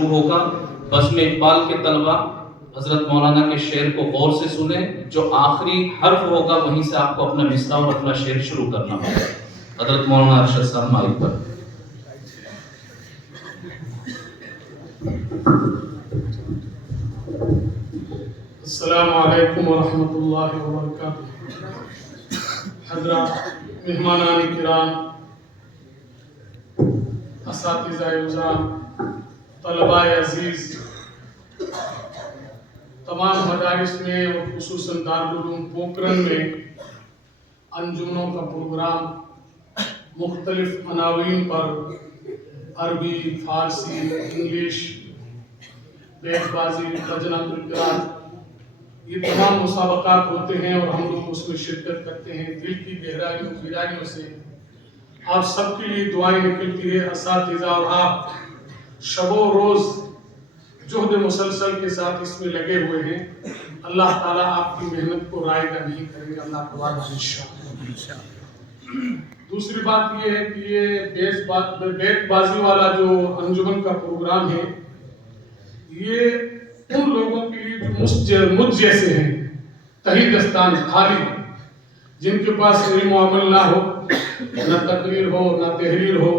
شروع ہوگا۔ بزم اقبال کے طلبہ حضرت مولانا کے شعر کو غور سے سنیں، جو آخری حرف ہوگا وہیں سے آپ کو اپنا مصرع اور اپنا شعر شروع کرنا ہوگا۔ حضرت مولانا ارشد صاحب مائک پر۔ السلام علیکم ورحمۃ اللہ وبرکاتہ۔ حضرات، مہمانان کرام، اساتذہ عزام، طلباء عزیز، تمام مدارس میں اور خصوصاً دارالعلوم پوکرن میں انجمنوں کا پروگرام مختلف عناوین پر عربی، فارسی، انگلش، بیت بازی، لجنہ القراءت، یہ تمام مسابقات ہوتے ہیں اور ہم لوگ اس میں شرکت کرتے ہیں۔ دل کی گہرائیوں سے آپ سب کے لیے دعائیں نکلتی ہے۔ اساتذہ اور آپ شب و روز جہد مسلسل کے ساتھ اس میں لگے ہوئے ہیں۔ اللہ تعالیٰ آپ کی محنت کو رائگاں نہیں کرے گا، اللہ تبارک انشاءاللہ۔ دوسری بات یہ ہے کہ یہ بیت بازی والا جو انجمن کا پروگرام ہے، یہ ان لوگوں کے لیے جو مجھ جیسے ہیں، تہی دستان خالی، جن کے پاس علم و عمل نہ ہو، نہ تقریر ہو، نہ تحریر ہو،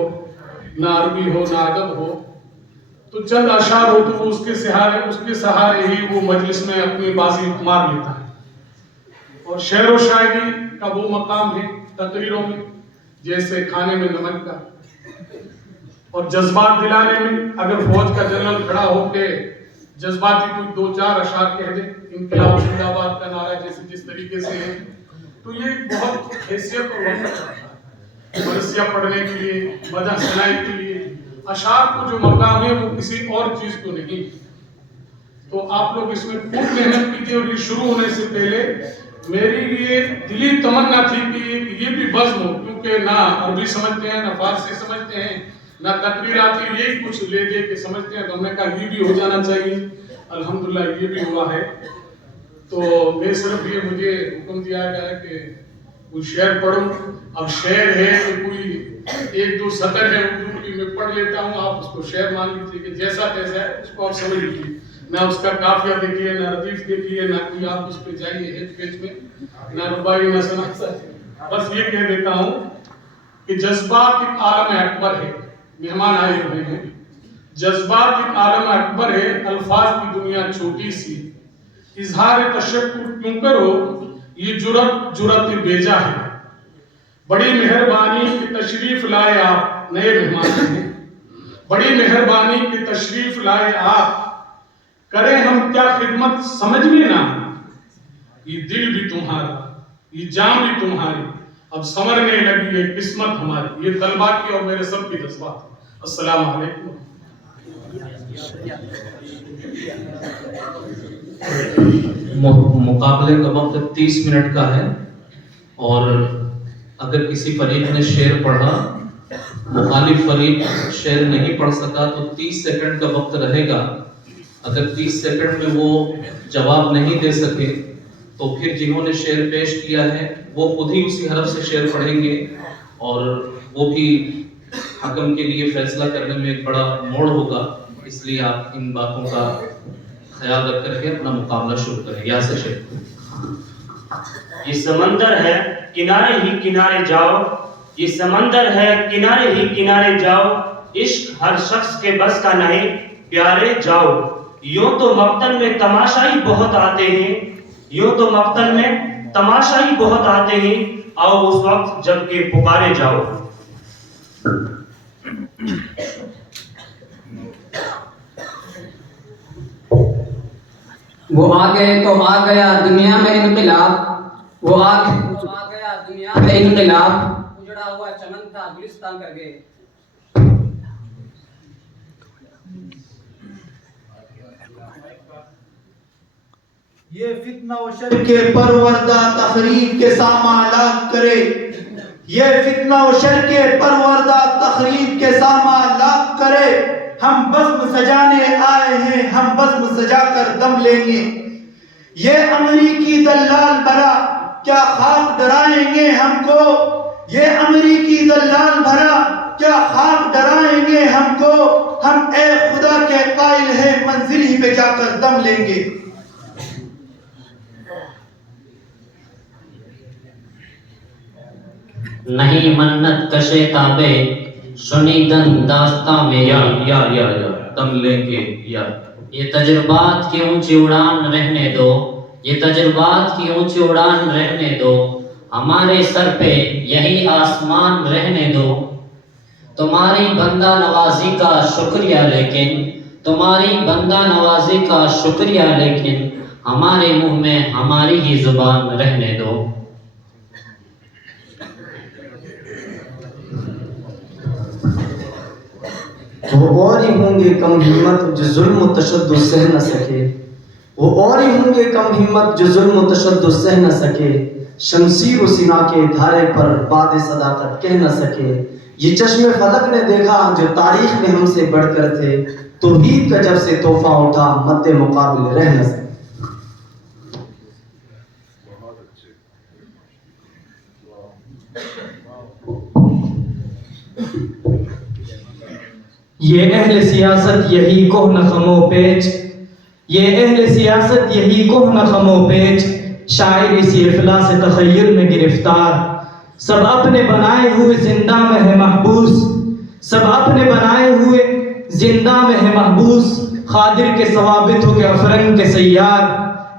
نہ عربی ہو، نہ ادب ہو، تو چند اشعار ہو تو اس کے سہارے ہی وہ مجلس میں اپنی بازی مار لیتا ہے۔ اور شعر و شاعری کا وہ مقام ہے تقریروں میں جیسے کھانے میں نمک کا، اور جذبات دلانے میں اگر فوج کا جنرل کھڑا ہو کے جذباتی کوئی دو چار اشعار کہہ دے، انقلاب زندہ باد کا نعرہ جیسے جس طریقے سے ہے، تو یہ بہت حیثیت اور وقت رکھتا ہے۔ مرثیہ پڑھنے کے لیے، مدح ثنائی کے لیے اشعار کو جو مقام ہے وہ کسی اور چیز کو نہیں۔ تو آپ لوگ اس میں خوب محنت کیجیے، اور یہ شروع ہونے سے پہلے میری یہ دلی تمنا تھی کہ یہ بھی بزم ہو، کیونکہ نہ عربی سمجھتے ہیں، نہ فارسی سمجھتے ہیں، نہ تقریر آتی، یہی کچھ لے دے کے سمجھتے ہیں، تو ہم نے کہا یہ بھی ہو جانا چاہیے۔ الحمدللہ یہ بھی ہوا ہے۔ تو میں صرف یہ مجھے حکم دیا گیا ہے کہ کوئی شعر پڑھوں۔ اب شعر ہے کہ کوئی ایک دو سطر ہے اردو کی میں پڑھ لیتا ہوں، آپ اس کو شعر مان لیجیے کہ جیسا تیسا ہے اس کو آپ سمجھ لیجیے، نہ اس کا قافیہ دیکھیے، نہ ردیف دیکھیے، نہ کوئی آپ اس پہ جائیے ہیج پیج میں، نہ ربائی، نہ صنعت۔ بس یہ کہہ دیتا ہوں کہ جذبات ایک عالم اکبر ہے۔ مہمان آئے ہوئے ہیں۔ جذبات ایک عالم اکبر ہے، الفاظ کی دنیا چھوٹی سی، اظہار تشکر کیوں کرو یہ جرأت بیجا ہے۔ بڑی مہربانی کی تشریف لائے آپ، نئے مہمان ہیں، بڑی مہربانی کی تشریف لائے آپ، کریں ہم کیا خدمت سمجھ میں نہ، یہ دل بھی تمہارا، یہ جان بھی تمہاری، اب سنورنے لگی ہے قسمت ہماری۔ یہ طلبہ کی اور میرے سب کی جذبات۔ السلام علیکم۔ مقابلے کا وقت 30 منٹ کا ہے، اور اگر کسی فریق نے شعر پڑھا، مخالف فریق شعر نہیں پڑھ سکا تو 30 سیکنڈ کا وقت رہے گا۔ اگر 30 سیکنڈ میں وہ جواب نہیں دے سکے تو پھر جنہوں نے شعر پیش کیا ہے وہ خود ہی اسی حرف سے شعر پڑھیں گے، اور وہ بھی حکم کے لیے فیصلہ کرنے میں ایک بڑا موڑ ہوگا۔ اس لیے آپ ان باتوں کا خیال رکھ کر کے اپنا مقابلہ شروع کریں۔ یا سے شعر۔ یہ سمندر ہے کنارے ہی کنارے جاؤ، یہ سمندر ہے کنارے ہی کنارے جاؤ، عشق ہر شخص کے بس کا نہیں پیارے جاؤ۔ یوں تو مقتل میں تماشائی بہت آتے ہیں، یوں تو مقتل میں تماشائی بہت آتے ہیں، آؤ اس وقت جب کہ پکارے جاؤ۔ وہ آ گئے تو آ گیا دنیا میں انقلاب، وہ آ گیا دنیا میں انقلاب، اجڑا ہوا چمن تھا گلستان کر گئے۔ یہ فتنہ و شر کے پروردہ تخریب کے سامان لاکھ کرے، یہ فتنہ و شر کے پروردہ تخریب کے سامان لاکھ کرے۔ ہم بزم سجانے آئے ہیں، ہم بزم سجا کر دم لیں گے۔ یہ امریکی دلال بھرا کیا خاک ڈرائیں گے ہم کو، یہ امریکی دلال بھرا کیا خاک ڈرائیں گے ہم کو۔ ہم اے خدا کے قائل قائل ہے منزل ہی پہ جا کر دم لیں گے. نہیں منت کشے تابے شنیدن داستاں میں یا دم لیں گے. یا یہ تجربات کی اونچی اڑان رہنے دو، یہ تجربات کی اونچی اڑان رہنے دو، ہمارے سر پہ یہی آسمان رہنے دو. تمہاری بندہ نوازی کا شکریہ لیکن، تمہاری بندہ نوازی کا شکریہ لیکن، ہمارے منہ میں ہماری ہی زبان رہنے دو. وہ اور ہی ہوں گے کم ہمت جو ظلم و تشدد سہ نہ سکے، وہ اور ہی ہوں گے کم ہمت جو ظلم و تشدد سہ نہ سکے، شمشیر و سینا کے دھارے پر باد صداقت کہہ نہ سکے. یہ چشم فلک نے دیکھا جو تاریخ میں ہم سے بڑھ کر تھے، توحید کا جب سے تحفہ اٹھا مد مقابل رہ نہ سکے. یہ اہل سیاست یہی کوہ نخم و پیچ، یہ اہل سیاست یہی کوہ نخم و پیچ، شاعر اسی افلاس تخیل میں گرفتار. سب اپنے بنائے ہوئے زندہ میں ہے محبوس، سب اپنے بنائے ہوئے زندہ میں ہے محبوس. خادر کے ثوابت ہو کے افرنگ کے سیار،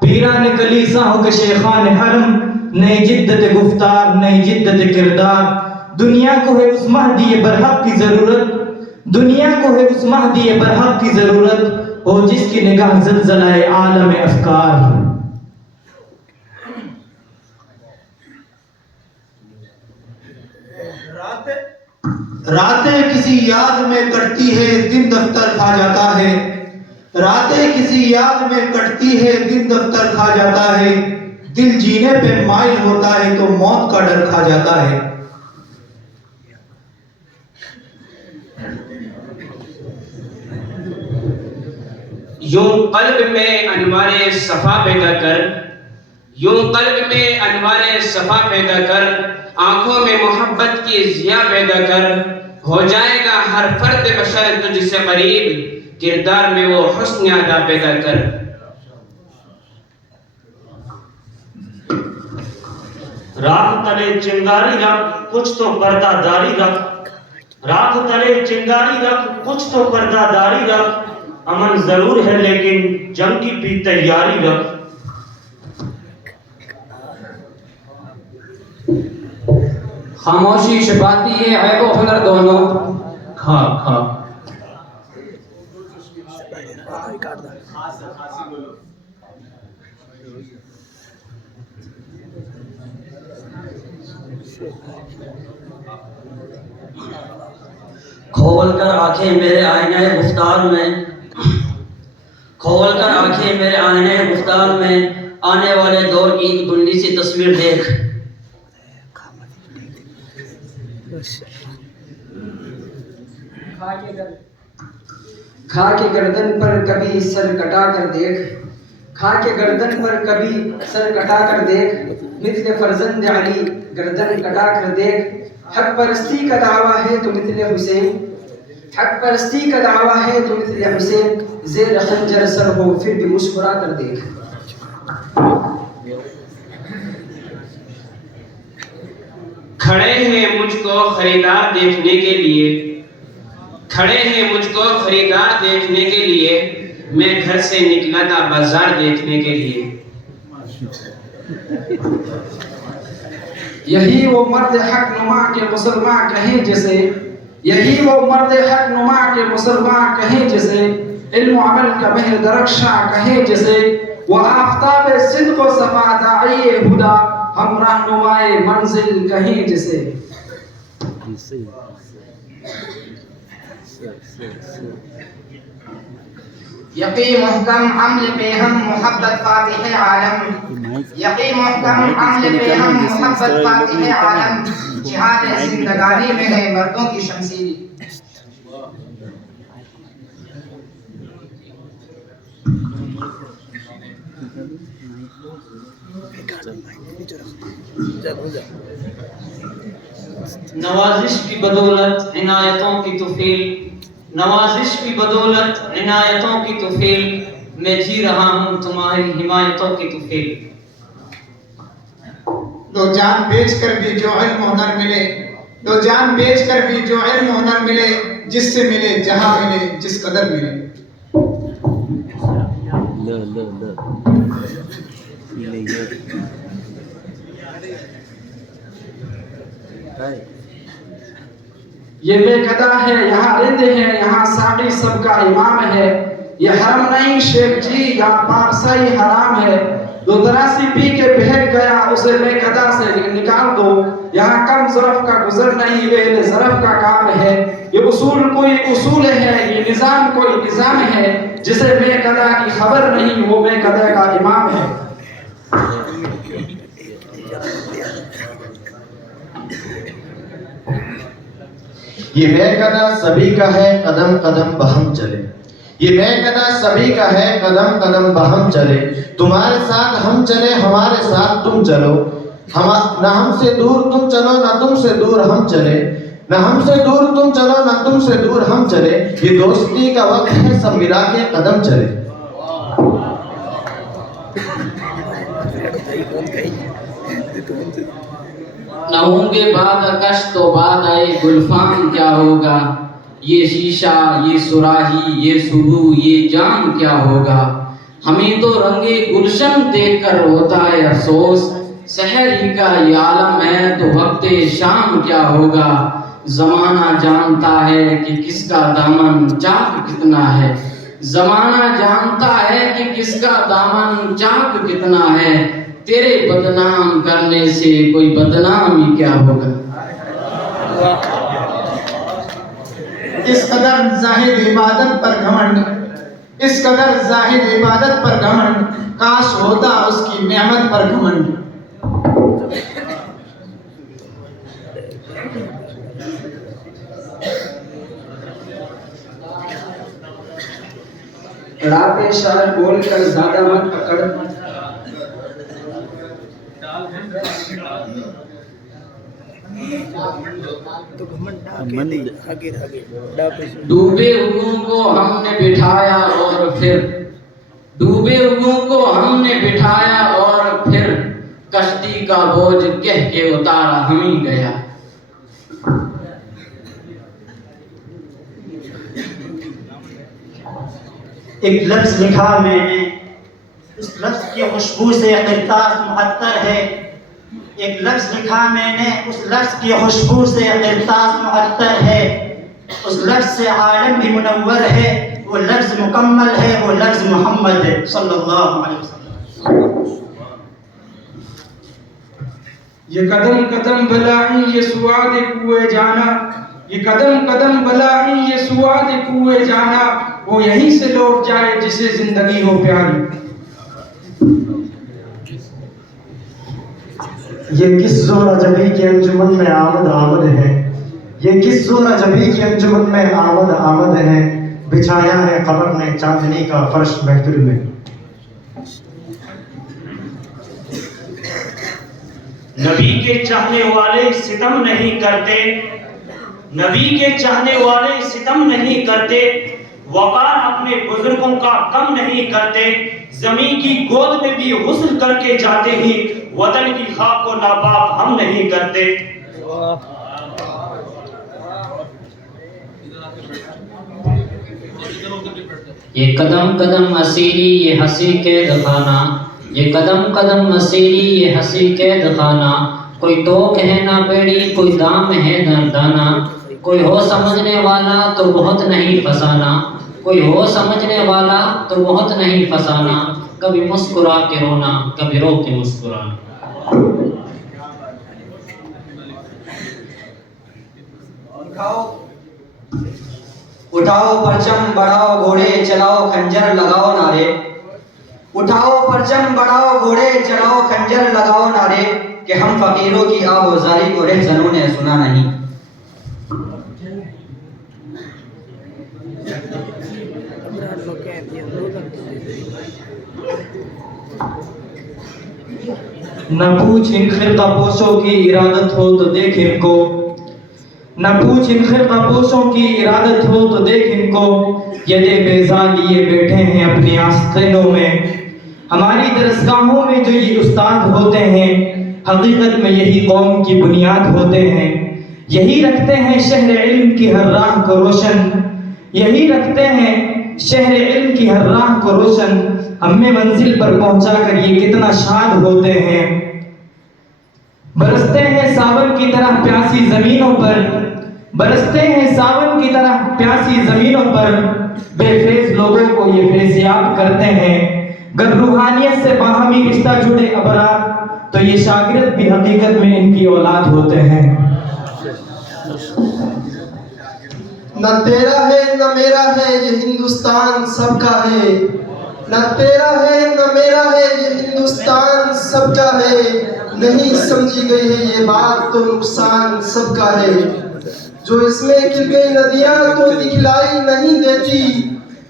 پیران کلیسا ہو کے شیخان حرم. نئی جدت گفتار نئی جدت کردار، دنیا کو ہے اس مہدی برحق کی ضرورت، دنیا کو ہے اس مہدی برحق کی ضرورت، ہو جس کی نگاہ زلزلہ عالم افکار. راتیں کسی یاد میں کٹتی ہے دن دفتر کھا جاتا ہے، راتیں کسی یاد میں کٹتی ہے دن دفتر کھا جاتا ہے. دل جینے پہ مائل ہوتا ہے تو موت کا ڈر کھا جاتا ہے. یوں قلب میں انوار صفا پیدا کر، یوں قلب میں انوار صفا پیدا کر، آنکھوں میں محبت کی ضیاء پیدا کر. ہو جائے گا ہر فرد بشر تجھ سے قریب، کردار میں وہ حسن ادا پیدا کر. راہ تلے چنگاری رکھ کچھ تو پردہ داری رکھ، راہ تلے چنگاری رکھ کچھ تو پردہ داری رکھ. امن ضرور ہے لیکن جنگ کی بھی تیاری رکھ. خاموشی چھپاتی ہے عیب و ہنر دونوں. کھا کھا کھول کر آنکھیں میرے آئینہ گفتار میں، کھول کر آنکھیں میرے آئینہ گفتار میں، آنے والے دور کی ایک دھندلی سی تصویر دیکھ. کھا کے گردن پر کبھی سر کٹا کر دیکھ، کھا کے گردن پر کبھی سر کٹا کر دیکھ، مثل فرزند علی گردن کٹا کر دیکھ. حق پرستی کا دعویٰ ہے تو مثل حسین، حق پرستی کا دعویٰ ہے تو مثل حسین، زیر خنجر سر ہو پھر بھی مسکرا کر دیکھ. کھڑے ہیں مجھ کو خریدار دیکھنے کے لیے، کھڑے ہیں مجھ کو خریدار دیکھنے کے لیے، میں گھر سے نکلا تھا بازار دیکھنے کے لیے. یہی وہ مرد حق نما کے مسلمان کہیں جسے، یہی وہ مرد حق نما کے مسلمان کہیں جسے، علم و عمل کا مہر درخشاں کہیں جسے، وہ آفتاب صدق و صفا داعی ہدا، ہم رہنمائے منزل کہیں جسے. یقین محکم عمل پہ ہم محبت فاتح عالم، یقین محکم عمل پہ ہم محبت فاتح عالم. جہاد زندگانی میں ہے مردوں کی شمشیر. نوازش کی بدولت عنایتوں کی توفیل، نوازش کی بدولت عنایتوں کی توفیل میں جی رہا ہوں تمہاری حمایتوں کی توفیل. لو جان بیچ کر بھی جو علم ہنر ملے، لو جان بیچ کر بھی جو علم ہنر ملے، جس سے ملے جہاں ملے جس قدر ملے. یہ بے قدا ہے یہاں رہتے ہیں، یہاں ساقی سب کا امام ہے. یہ حرم نہیں شیخ جی، یہاں پارسائی حرام ہے. جو دراسی پی کے بہک گیا اسے بے قدا سے نکال دو. یہاں کم ظرف کا گزر نہیں، اہل ظرف کا کام ہے. یہ اصول کوئی اصول ہے، یہ نظام کوئی نظام ہے. جسے بے قدا کی خبر نہیں وہ بے قدا کا امام ہے. یہ بے قدا سبھی کا ہے قدم قدم بہم چلے. یہ بے قدا سبھی کا ہے قدم قدم بہم چلے. تمہارے ساتھ ہم چلے ہمارے ساتھ تم چلو. نہ ہم سے دور تم چلو نہ تم سے دور ہم چلے. نہ ہم سے دور تم چلو نہ تم سے دور ہم چلے. یہ دوستی کا وقت ہے سب ملا کے قدم چلے. نہ ہوں گے بعد کش تو بعد آئے گلفام کیا ہوگا. یہ شیشہ یہ سراہی یہ سبو یہ جام کیا ہوگا. ہمیں تو رنگے گلشن دیکھ کر ہوتا ہے افسوس. سحر ہی کا یہ عالم ہے تو وقت شام کیا ہوگا. زمانہ جانتا ہے کہ کس کا دامن چاک کتنا ہے. زمانہ جانتا ہے کہ کس کا دامن چاک کتنا ہے. تیرے بدنام کرنے سے کوئی بدنام ہی کیا ہوگا. اس قدر زاہد عبادت پر گھمنڈ، اس قدر زاہد عبادت پر گھمنڈ، کاش ہوتا اس کی نعمت پر گھمنڈ. راپے شاعر بول کر زیادہ مت پکڑ. ڈوبے ہوئوں کو ہم نے بٹھایا اور پھر ڈوبے ہوئوں کو ہم نے بٹھایا اور پھر کشتی کا بوجھ کہہ کے اتارا ہم ہی گیا. ایک لفظ لکھا میں نے، اس لفظ کی خوشبو سے قرطاس معطر ہے. ایک لفظ لکھا میں نے، اس لفظ کی خوشبو سے قرطاس معطر ہے. اس لفظ سے عالم بھی منور ہے. وہ لفظ مکمل ہے، وہ لفظ محمد ہے صلی اللہ علیہ وسلم. یہ قدم قدم بلائی یہ سواد کوئے جانا، یہ قدم قدم بلائی یہ سواد کوئے جانا. وہ یہیں سے لوٹ جائے جسے زندگی ہو پیاری. یہ کس زورا جبی کی انجمن میں آمد آمد ہے. یہ کس زورا جبی کی انجمن میں آمد آمد ہے. بچھایا ہے قبر نے چاندنی کا فرش محفل میں. نبی کے چاہنے والے ستم نہیں کرتے، نبی کے چاہنے والے ستم نہیں کرتے. وقار اپنے بزرگوں کا کم نہیں کرتے. زمین کی گود میں بھی غسل کر کے جاتے ہیں. وطن کی خاک کو ناپاک ہم نہیں کرتے. یہ قدم قدم اسیری یہ ہنسی قید خانہ. یہ قدم قدم اسیری یہ ہنسی قید خانہ. کوئی توک ہے نہ بیڑی کوئی دام ہے دردانہ. کوئی ہو سمجھنے والا تو بہت نہیں فسانہ. کوئی ہو سمجھنے والا تو بہت نہیں فسانہ. کبھی مسکرا کے رونا کبھی رو کے مسکرانا. اٹھاؤ پرچم بڑھاؤ گھوڑے چلاؤ خنجر لگاؤ نعرے. اٹھاؤ پرچم بڑھاؤ گھوڑے چلاؤ خنجر لگاؤ نعرے. کہ ہم فقیروں کی آبوزاری کو رہزنوں نے سنا نہیں. نہ پوچھ ان خرقہ پوشوں کی ارادت ہو تو دیکھ ان کو. نہ پوچھ ان خرقہ پوشوں کی ارادت ہو تو دیکھ ان کو یدے بیضا لیے بیٹھے ہیں اپنے آستینوں میں. ہماری درسگاہوں میں جو یہ استاد ہوتے ہیں حقیقت میں یہی قوم کی بنیاد ہوتے ہیں. یہی رکھتے ہیں شہر علم کی ہر راہ کو روشن. یہی رکھتے ہیں شہر علم کی ہر راہ کو روشن. ہمیں منزل پر پہنچا کر یہ کتنا شاد ہوتے ہیں. برستے ہیں ساون کی طرح پیاسی زمینوں پر, برستے ہیں ساون کی طرح پیاسی زمینوں پر. بے فیض لوگوں کو یہ فیضیاب کرتے ہیں. گر روحانیت سے باہمی رشتہ جڑے ابرار تو یہ شاگرد بھی حقیقت میں ان کی اولاد ہوتے ہیں. نہ تیرا ہے نہ میرا ہے یہ ہندوستان سب کا ہے. نہ تیرا ہے نہ میرا ہے یہ ہندوستان سب کا ہے. نہیں سمجھی گئی ہے یہ بات تو نقصان سب کا ہے. جو اس میں کھل گئی ندیاں تو دکھلائی نہیں دیتی,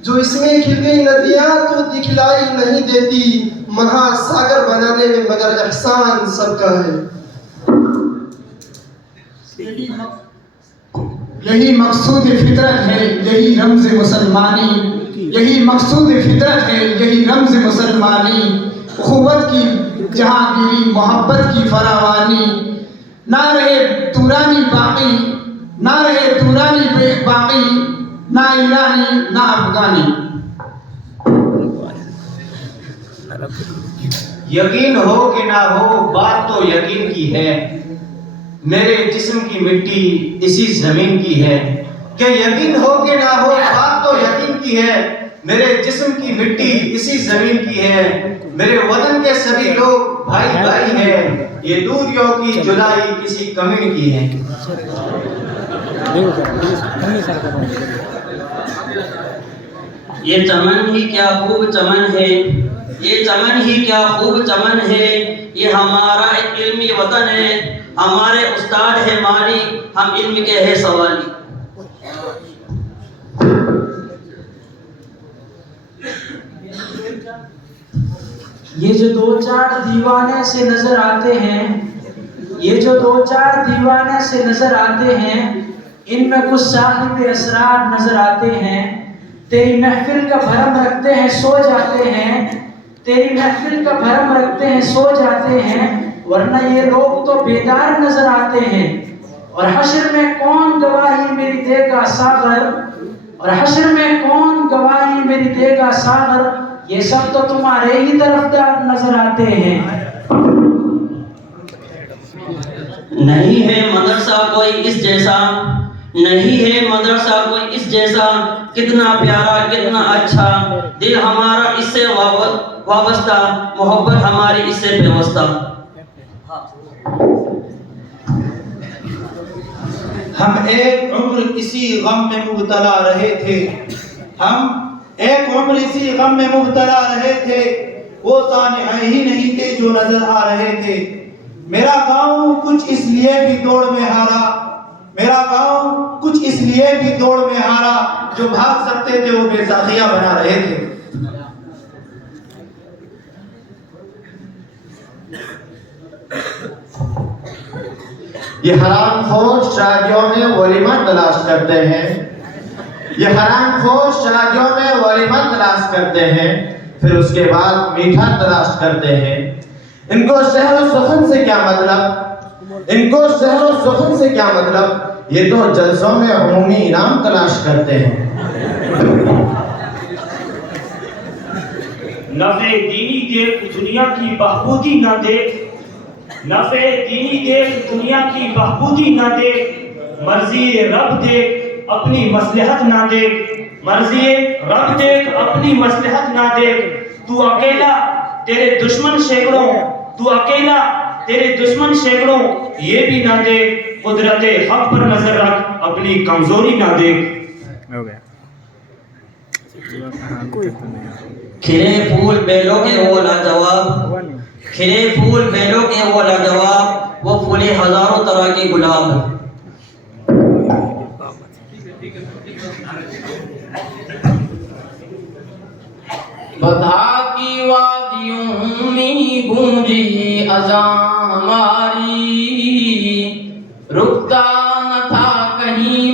جو اس میں کھل گئی ندیاں تو دکھلائی نہیں دیتی. مہا ساگر بنانے میں مگر احسان سب کا ہے. یہی مقصود فطرت ہے یہی رمز مسلمانی. یہی مقصود فطرت ہے یہی رمز مسلمانی. اخوت کی جہانگیری محبت کی فراوانی. نہ رہے دورانی باقی, نہ رہے دورانی باقی, نہ ایرانی نہ افغانی. یقین ہو کہ نہ ہو بات تو یقین کی ہے. میرے جسم کی مٹی اسی زمین کی ہے. کہ یقین ہو کہ نہ ہو بات تو یقین کی ہے. میرے جسم کی مٹی اسی زمین کی ہے. میرے وطن کے سبھی لوگ بھائی بھائی ہیں. یہ دوریوں کی جدائی کسی کمیون کی ہے. یہ چمن ہی کیا خوب چمن ہے, یہ چمن ہی کیا خوب چمن ہے. یہ ہمارا ایک علمی وطن ہے, ہمارے استاد ہے مانی, ہم علم کے ہے سوالی. یہ جو دو چار دیوانے سے نظر آتے ہیں, یہ جو دو چار دیوانے سے نظر آتے ہیں, ان میں کچھ صاحب اسرار نظر آتے ہیں. تیری محفل کا بھرم رکھتے ہیں سو جاتے ہیں, تیری محفل کا بھرم رکھتے ہیں سو جاتے ہیں. ورنہ یہ لوگ تو بیدار نظر آتے ہیں. اور حشر میں کون گواہی میری دے گا ساغر, اور حشر میں کون گواہی میری دے گا ساغر. یہ سب تو تمہارے ہی طرفدار نظر آتے ہیں. نہیں ہے مدرسہ کوئی اس جیسا, نہیں ہے مدرسہ کوئی اس جیسا. کتنا پیارا کتنا اچھا, دل ہمارا اس سے وابستہ, محبت ہماری اس سے پیوستہ. ہم ایک عمر اسی غم میں مبتلا رہے تھے. ہم ایک عمر اسی غم میں مبتلا رہے تھے. وہ سانحہ ہی نہیں تھے جو نظر آ رہے تھے. میرا گاؤں کچھ اس لیے بھی دوڑ میں ہارا, میرا گاؤں کچھ اس لیے بھی دوڑ میں ہارا. جو بھاگ سکتے تھے وہ بے ساختیاں بنا رہے تھے. یہ حرام خور شادیوں میں ولیمہ تلاش کرتے ہیں. یہ حرام خور شادیوں میں ولیمہ تلاش کرتے ہیں, پھر اس کے بعد میٹھا تلاش کرتے ہیں. ان کو شہر و سخن سے کیا مطلب, ان کو شہر و سخن سے کیا مطلب, یہ تو جلسوں میں عمومی انعام تلاش کرتے ہیں. نفع دینی دیکھ دنیا کی بہبودی نہ دیکھ, نفع دینی دیکھ دنیا کی بہبودی نہ دیکھ. مرضی رب دیکھ اپنی مصلحت نہ دیکھ, مرضی رب دیکھ اپنی مصلحت نہ دیکھ. تو اکیلا تیرے دشمن سینکڑوں, تو اکیلا تیرے دشمن سینکڑوں, یہ بھی نہ دیکھ. قدرت حق پر نظر رکھ اپنی کمزوری نہ دیکھ. کھلے پھول بیلوں کے وہ لاجواب, کھلے پھول بیلوں کے وہ لاجواب, وہ پھولے ہزاروں طرح کے گلاب. بدھا کی وادیوں میں گونجی اذان ہماری, رکتا نہ تھا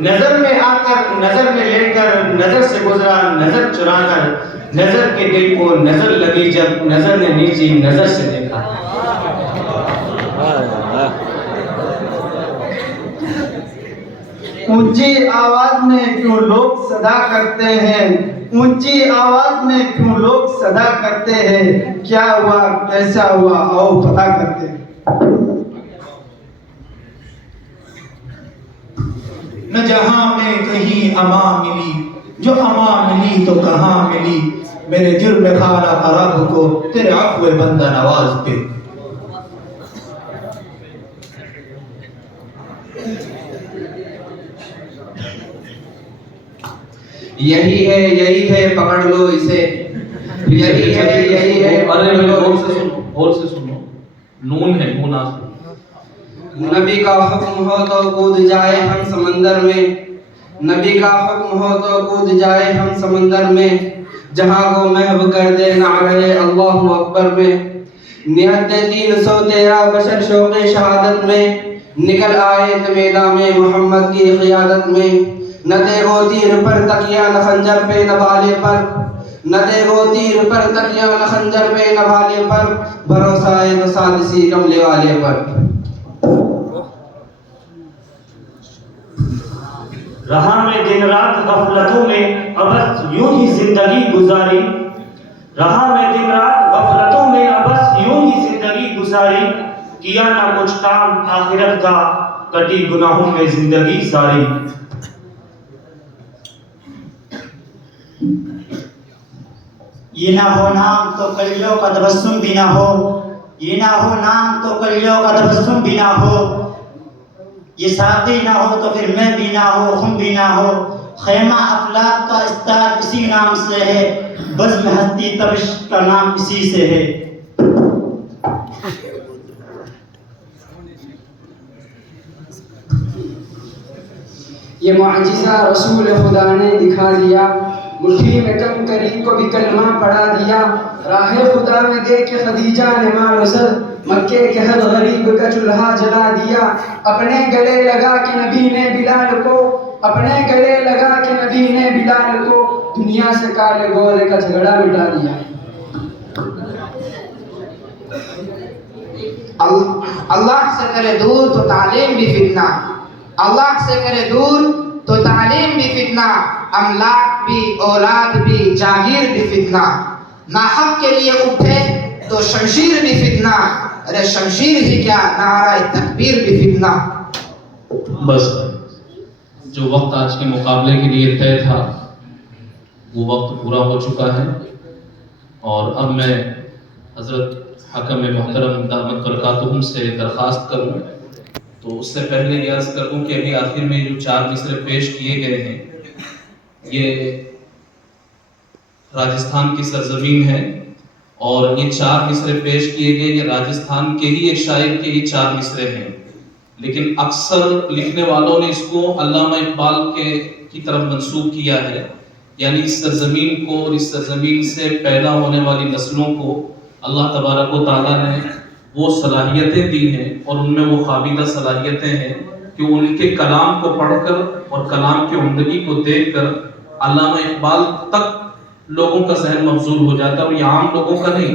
نظر میں آ کر نظر میں لے کر نظر سے گزرا نظر چرا کر نظر کے دل کو نظر لگی جب نظر نے نیچی نظر سے دیکھا اونچی آواز میں کیوں لوگ صدا کرتے ہیں اونچی آواز میں کیوں لوگ صدا کرتے ہیں کیا ہوا کیسا ہوا آؤ پتہ کرتے ہیں نہ جہاں میں کہیں امان ملی جو امان ملی تو کہاں ملی میرے جرم خانہ خراب کو تیرے عفو بندہ نواز پہ یہی ہے پکڑ لو اسے یہی ہے اور سے سنو نون ہے نون نبی کا حکم ہو تو کود جائے ہم سمندر میں نبی کا حکم ہو تو کود جائے ہم سمندر میں جہاں کو محو کر دے نعرہ اللہ اکبر میں نہت 313 بشر شوق شہادت میں نکل آئے میدان میں محمد کی قیادت میں نہ دے وہ تیر پر تکیا نہ خنجر پہ نہ بھالے پر نہ دے وہ تیر پر تکیا نہ خنجر پہ نہ بھالے پر بھروسہ ہے تو سادسی کملے والے پر رہا میں دن رات غفلتوں میں ابس یوں ہی زندگی گزاری رہا میں دن رات غفلتوں میں ابس یوں ہی زندگی گزاری کیا نہ کچھ کام آخرت کا کٹی گناہوں میں زندگی ساری یہ نہ ہو نام تو کلیوں کا تبسم بھی نہ ہو یہ نہ ہو نام تو کلیوں کا تبسم بھی نہ ہو یہ ساقی نہ ہو تو پھر میں بھی نہ ہو خم بھی نہ ہو خیمہ افلاک کا استار اسی نام سے ہے بزم ہستی تبش کا نام اسی سے ہے یہ معجزہ رسول خدا نے دکھا دیا مٹھی میں کم کریم کو بھی کلمہ پڑھا دیا راہ خدا میں دیکھ کے خدیجہ نے ماں نصر مکے کے ہر غریب کا چولہا جلا دیا اپنے گلے لگا کے نبی نے بلال کو اپنے گلے لگا کے نبی نے بلال کو دنیا سے کالے گورے کا جھگڑا مٹا دیا اللہ سے کرے دور تو تعلیم بھی فتنہ اللہ سے کرے دور تو تعلیم بھی فتنہ املاک بھی اولاد بھی جاگیر بھی فتنہ ناحق کے لیے اٹھے تو شمشیر بھی فتنہ ارے شمشیر ہی کیا نعرہ تکبیر بھی فتنہ بس جو وقت آج کے مقابلے کے لیے طے تھا وہ وقت پورا ہو چکا ہے اور اب میں حضرت حکم محترم دامت برکاتہم سے درخواست کروں تو اس سے پہلے یہ عرض کروں کہ ابھی آخر میں جو 4 مصرے پیش کیے گئے ہیں یہ راجستھان کی سرزمین ہے اور یہ 4 مصرے پیش کیے گئے یہ راجستھان کے ہی ایک شاعر کے ہی 4 مصرے ہیں لیکن اکثر لکھنے والوں نے اس کو علامہ اقبال کی طرف منسوب کیا ہے یعنی اس سرزمین کو اور اس سرزمین سے پیدا ہونے والی نسلوں کو اللہ تبارک و تعالیٰ نے وہ صلاحیتیں دی ہیں اور ان میں وہ قابلہ صلاحیتیں ہیں کہ ان کے کلام کو پڑھ کر اور کلام کی عمدگی کو دیکھ کر علامہ اقبال تک لوگوں کا ذہن مبزول ہو جاتا ہے اور یہ عام لوگوں کا نہیں